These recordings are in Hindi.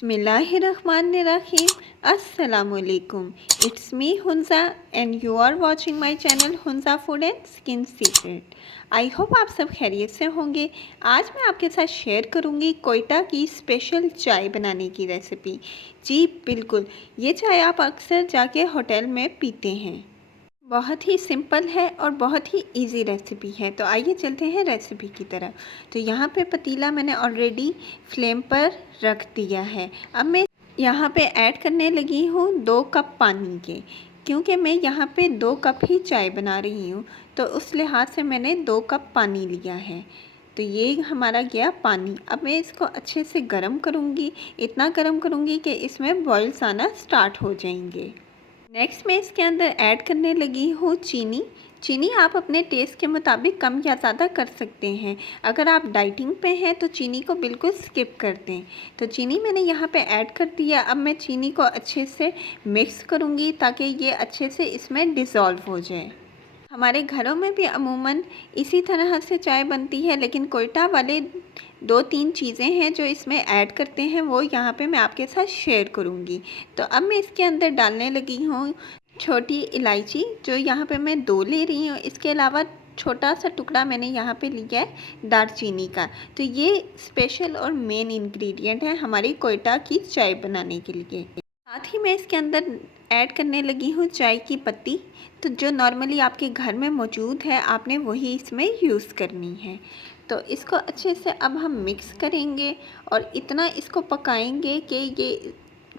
Bismillahirrahmanirrahim. Assalamualaikum. It's me Hunza and you are watching my channel Hunza Food and Skin Secret. I hope आप सब खैरियत से होंगे। आज मैं आपके साथ शेयर करूंगी कोयटा की स्पेशल चाय बनाने की रेसिपी। जी बिल्कुल, ये चाय आप अक्सर जाके होटल में पीते हैं। बहुत ही सिंपल है और बहुत ही इजी रेसिपी है। तो आइए चलते हैं रेसिपी की तरफ। तो यहाँ पे पतीला मैंने ऑलरेडी फ्लेम पर रख दिया है। अब मैं यहाँ पे ऐड करने लगी हूँ 2 कप पानी के, क्योंकि मैं यहाँ पे 2 कप ही चाय बना रही हूँ, तो उस लिहाज से मैंने 2 कप पानी लिया है। तो ये हमारा गया पानी। अब मैं इसको अच्छे से गर्म करूँगी, इतना गर्म करूँगी कि इसमें बॉयल्स आना स्टार्ट हो जाएंगे। नेक्स्ट मैं इसके अंदर ऐड करने लगी हूँ चीनी। चीनी आप अपने टेस्ट के मुताबिक कम या ज़्यादा कर सकते हैं। अगर आप डाइटिंग पे हैं तो चीनी को बिल्कुल स्किप कर दें। तो चीनी मैंने यहाँ पे ऐड कर दिया। अब मैं चीनी को अच्छे से मिक्स करूँगी ताकि ये अच्छे से इसमें डिज़ोल्व हो जाए। हमारे घरों में भी अमूमन इसी तरह से चाय बनती है, लेकिन कोयटा वाले 2-3 चीज़ें हैं जो इसमें ऐड करते हैं, वो यहाँ पे मैं आपके साथ शेयर करूँगी। तो अब मैं इसके अंदर डालने लगी हूँ छोटी इलायची, जो यहाँ पे मैं 2 ले रही हूँ। इसके अलावा छोटा सा टुकड़ा मैंने यहाँ पे लिया है दालचीनी का। तो ये स्पेशल और मेन इंग्रेडिएंट है हमारी कोयटा की चाय बनाने के लिए। साथ ही मैं इसके अंदर ऐड करने लगी हूँ चाय की पत्ती। तो जो नॉर्मली आपके घर में मौजूद है, आपने वही इसमें यूज़ करनी है। तो इसको अच्छे से अब हम मिक्स करेंगे और इतना इसको पकाएंगे कि ये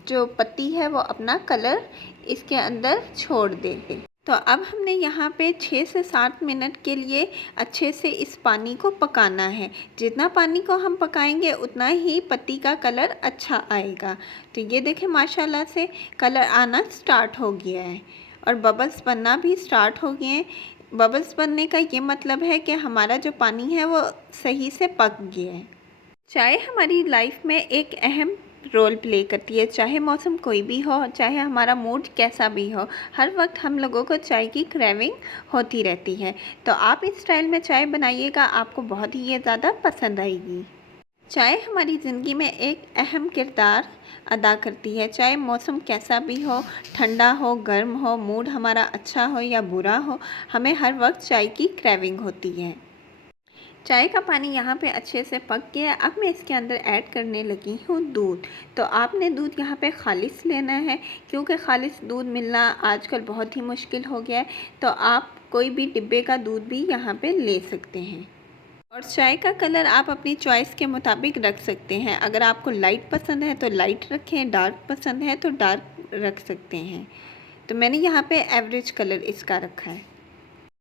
जो पत्ती है वो अपना कलर इसके अंदर छोड़ दे। तो अब हमने यहाँ पे 6 से 7 मिनट के लिए अच्छे से इस पानी को पकाना है। जितना पानी को हम पकाएंगे उतना ही पत्ती का कलर अच्छा आएगा। तो ये देखें, माशाल्लाह से कलर आना स्टार्ट हो गया है और बबल्स बनना भी स्टार्ट हो गए हैं। बबल्स बनने का ये मतलब है कि हमारा जो पानी है वो सही से पक गया है। चाय हमारी लाइफ में एक अहम रोल प्ले करती है, चाहे मौसम कोई भी हो, चाहे हमारा मूड कैसा भी हो, हर वक्त हम लोगों को चाय की क्रेविंग होती रहती है। तो आप इस स्टाइल में चाय बनाइएगा, आपको बहुत ही ये ज़्यादा पसंद आएगी। चाय हमारी ज़िंदगी में एक अहम किरदार अदा करती है। चाहे मौसम कैसा भी हो, ठंडा हो, गर्म हो, मूड हमारा अच्छा हो या बुरा हो, हमें हर वक्त चाय की क्रेविंग होती है। चाय का पानी यहाँ पे अच्छे से पक गया। अब मैं इसके अंदर ऐड करने लगी हूँ दूध। तो आपने दूध यहाँ पे खालिस लेना है, क्योंकि खालिस दूध मिलना आजकल बहुत ही मुश्किल हो गया है। तो आप कोई भी डिब्बे का दूध भी यहाँ पे ले सकते हैं। और चाय का कलर आप अपनी चॉइस के मुताबिक रख सकते हैं। अगर आपको लाइट पसंद है तो लाइट रखें, डार्क पसंद है तो डार्क रख सकते हैं। तो मैंने यहाँ पे एवरेज कलर इसका रखा है।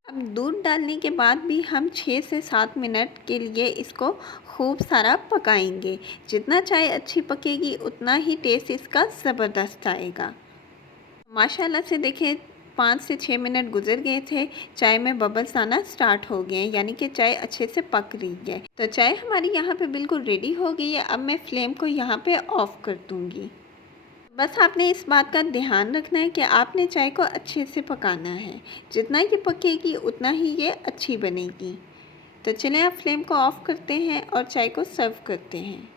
अब दूध डालने के बाद भी हम 6 से 7 मिनट के लिए इसको खूब सारा पकाएंगे। जितना चाय अच्छी पकेगी उतना ही टेस्ट इसका ज़बरदस्त आएगा। माशाल्लाह से देखें, 5 से 6 मिनट गुजर गए थे, चाय में बबल्स आना स्टार्ट हो गए हैं, यानी कि चाय अच्छे से पक रही है। तो चाय हमारी यहाँ पे बिल्कुल रेडी हो गई है। अब मैं फ्लेम को यहाँ पे ऑफ़ कर दूँगी। बस आपने इस बात का ध्यान रखना है कि आपने चाय को अच्छे से पकाना है। जितना ये पकेगी उतना ही ये अच्छी बनेगी। तो चलें आप फ्लेम को ऑफ़ करते हैं और चाय को सर्व करते हैं।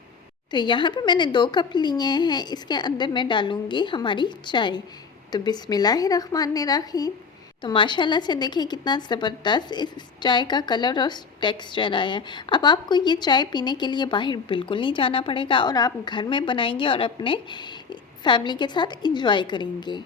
तो यहाँ पे मैंने 2 कप लिए हैं, इसके अंदर मैं डालूँगी हमारी चाय। तो बिस्मिल्लाहिर्रहमानिर्रहीम। तो माशाल्लाह से देखिए कितना ज़बरदस्त इस चाय का कलर और टेक्सचर आया है। अब आपको ये चाय पीने के लिए बाहर बिल्कुल नहीं जाना पड़ेगा और आप घर में बनाएंगे और अपने फैमिली के साथ इंजॉय करेंगे।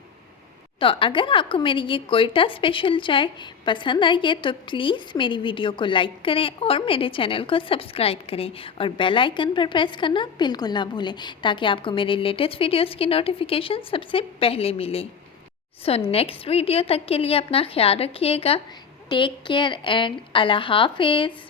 तो अगर आपको मेरी ये कोयटा स्पेशल चाय पसंद आई है तो प्लीज़ मेरी वीडियो को लाइक करें और मेरे चैनल को सब्सक्राइब करें और बेल आइकन पर प्रेस करना बिल्कुल ना भूलें, ताकि आपको मेरे लेटेस्ट वीडियोस की नोटिफिकेशन सबसे पहले मिले। सो नेक्स्ट वीडियो तक के लिए अपना ख्याल रखिएगा। टेक केयर एंड अल्लाह हाफिज़।